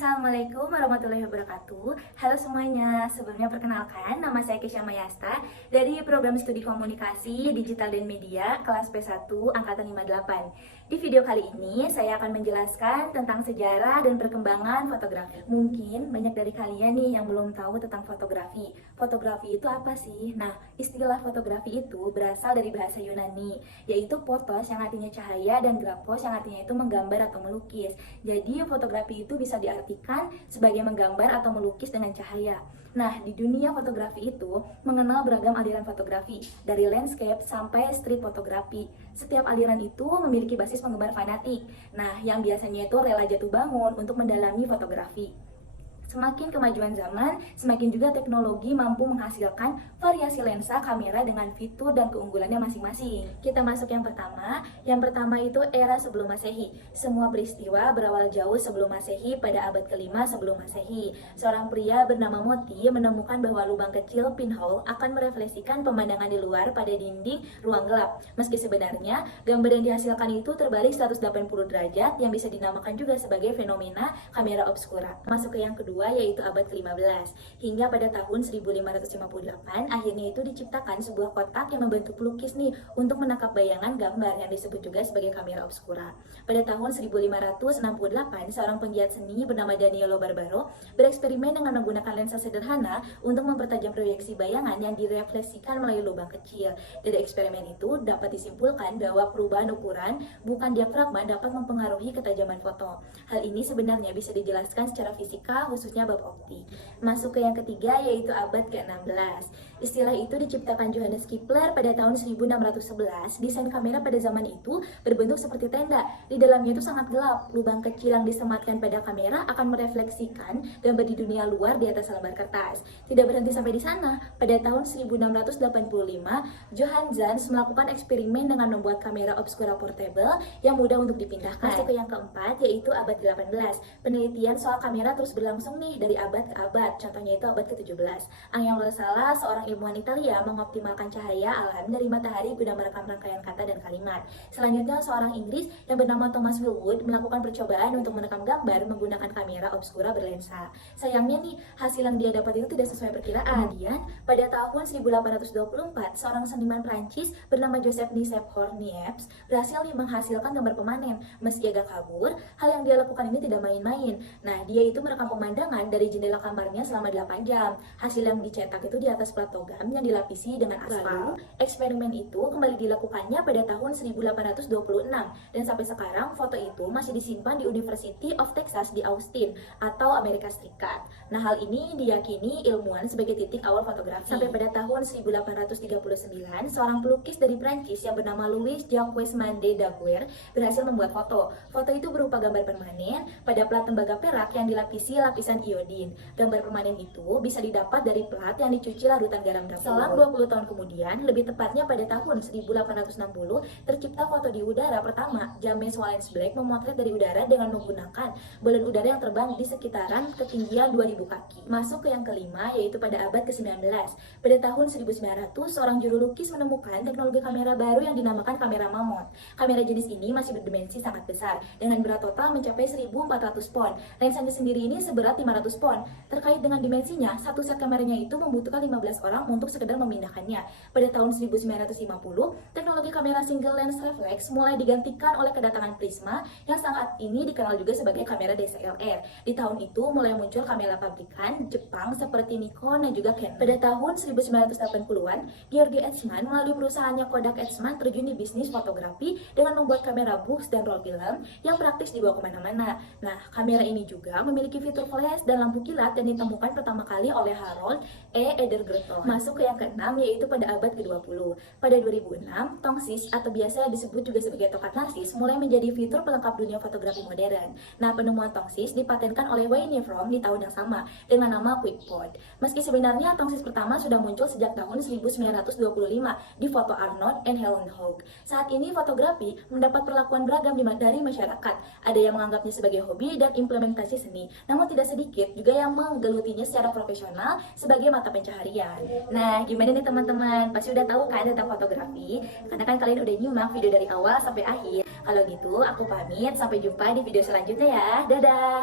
Assalamualaikum warahmatullahi wabarakatuh. Halo semuanya, sebelumnya perkenalkan, nama saya Kesha Mayasta dari program studi komunikasi digital dan media kelas P1 angkatan 58. Di video kali ini saya akan menjelaskan tentang sejarah dan perkembangan fotografi. Mungkin banyak dari kalian nih yang belum tahu tentang fotografi. Fotografi itu apa sih? Nah, istilah fotografi itu berasal dari bahasa Yunani, yaitu photos yang artinya cahaya dan grafos yang artinya itu menggambar atau melukis. Jadi fotografi itu bisa diartikan sebagai menggambar atau melukis dengan cahaya. Nah, di dunia fotografi itu mengenal beragam aliran fotografi, dari landscape sampai street fotografi. Setiap aliran itu memiliki basis penggemar fanatik. Nah, yang biasanya itu rela jatuh bangun untuk mendalami fotografi. Semakin kemajuan zaman, semakin juga teknologi mampu menghasilkan variasi lensa kamera dengan fitur dan keunggulannya masing-masing. Kita masuk yang pertama. Yang pertama itu era sebelum Masehi. Semua peristiwa berawal jauh sebelum Masehi pada abad ke-5 sebelum Masehi. Seorang pria bernama Moti menemukan bahwa lubang kecil pinhole akan merefleksikan pemandangan di luar pada dinding ruang gelap. Meski sebenarnya gambar yang dihasilkan itu terbalik 180 derajat yang bisa dinamakan juga sebagai fenomena kamera obscura. Masuk ke yang kedua yaitu abad ke-15. Hingga pada tahun 1558 akhirnya itu diciptakan sebuah kotak yang membentuk pelukis nih untuk menangkap bayangan gambar yang disebut juga sebagai kamera obscura. Pada tahun 1568 seorang penggiat seni bernama Danielo Barbaro bereksperimen dengan menggunakan lensa sederhana untuk mempertajam proyeksi bayangan yang direfleksikan melalui lubang kecil. Dari eksperimen itu dapat disimpulkan bahwa perubahan ukuran bukan diafragma dapat mempengaruhi ketajaman foto. Hal ini sebenarnya bisa dijelaskan secara fisika khususnya bab optik. Masuk ke yang ketiga yaitu abad ke-16. Istilah itu diciptakan Johannes Kepler pada tahun 1611. Desain kamera pada zaman itu berbentuk seperti tenda. Di dalamnya itu sangat gelap. Lubang kecil yang disematkan pada kamera akan merefleksikan gambar di dunia luar di atas lembar kertas. Tidak berhenti sampai di sana. Pada tahun 1685, Johann Zanz melakukan eksperimen dengan membuat kamera obscura portable yang mudah untuk dipindahkan. Masuk ke yang keempat yaitu abad ke-18. Penelitian soal kamera terus berlangsung nih dari abad ke abad. Contohnya itu abad ke-17. Angelo Sala, seorang ilmuwan Italia, mengoptimalkan cahaya alam dari matahari guna merekam rangkaian kata dan kalimat. Selanjutnya seorang Inggris yang bernama Thomas Wilwood melakukan percobaan untuk merekam gambar menggunakan kamera obscura berlensa. Sayangnya nih, hasil yang dia dapat itu tidak sesuai perkiraan. Kemudian, pada tahun 1824, seorang seniman Prancis bernama Joseph Nicephore Niepce berhasil nih menghasilkan gambar pemanen. Meski agak kabur, hal yang dia lakukan ini tidak main-main. Nah, dia itu merekam pemandangan dari jendela kamarnya selama 8 jam. Hasil yang dicetak itu di atas platogam yang dilapisi dengan aspal. Eksperimen itu kembali dilakukannya pada tahun 1826 dan sampai sekarang foto itu masih disimpan di University of Texas di Austin atau Amerika Serikat. Nah, hal ini diyakini ilmuwan sebagai titik awal fotografi. Sampai pada tahun 1839, seorang pelukis dari Prancis yang bernama Louis Jacques Mande Daguerre berhasil membuat foto. Foto itu berupa gambar permanen pada plat tembaga perak yang dilapisi lapisan iodin. Gambar permanen itu bisa didapat dari plat yang dicuci larutan garam dapur. Selang 20 tahun kemudian, lebih tepatnya pada tahun 1860, tercipta foto di udara pertama. James Wallace Black memotret dari udara dengan menggunakan balon udara yang terbang di sekitaran ketinggian 2000 kaki. Masuk ke yang kelima yaitu pada abad ke-19. Pada tahun 1900, seorang juru lukis menemukan teknologi kamera baru yang dinamakan kamera mammoth. Kamera jenis ini masih berdimensi sangat besar dengan berat total mencapai 1400 pon. Lensanya sendiri ini seberat 500 pon. Terkait dengan dimensinya, satu set kameranya itu membutuhkan 15 orang untuk sekedar memindahkannya. Pada tahun 1950, teknologi kamera single lens reflex mulai digantikan oleh kedatangan prisma yang saat ini dikenal juga sebagai kamera DSLR. Di tahun itu mulai muncul kamera pabrikan Jepang seperti Nikon dan juga Canon. Pada tahun 1980-an, George Eastman melalui perusahaannya Kodak Eastman terjun di bisnis fotografi dengan membuat kamera box dan roll film yang praktis dibawa kemana-mana. Nah, kamera ini juga memiliki fitur flash dan lampu kilat yang ditemukan pertama kali oleh Harold E. Edergerton. Masuk ke yang keenam yaitu pada abad ke-20. Pada 2006, tongsis atau biasa disebut juga sebagai tokat narsis mulai menjadi fitur pelengkap dunia fotografi modern. Nah, penemuan tongsis dipatenkan oleh Wayne Fromm di tahun yang sama dengan nama QuickPod. Meski sebenarnya tongsis pertama sudah muncul sejak tahun 1925 di foto Arnold and Helen Hogg. Saat ini fotografi mendapat perlakuan beragam dari masyarakat. Ada yang menganggapnya sebagai hobi dan implementasi seni, namun tidak sedikit juga yang menggelutinya secara profesional sebagai mata pencaharian. Nah, gimana nih teman-teman? Pasti udah tahu kan tentang fotografi? Karena kan kalian udah nyimak video dari awal sampai akhir. Kalau gitu, aku pamit. Sampai jumpa di video selanjutnya ya. Dadah!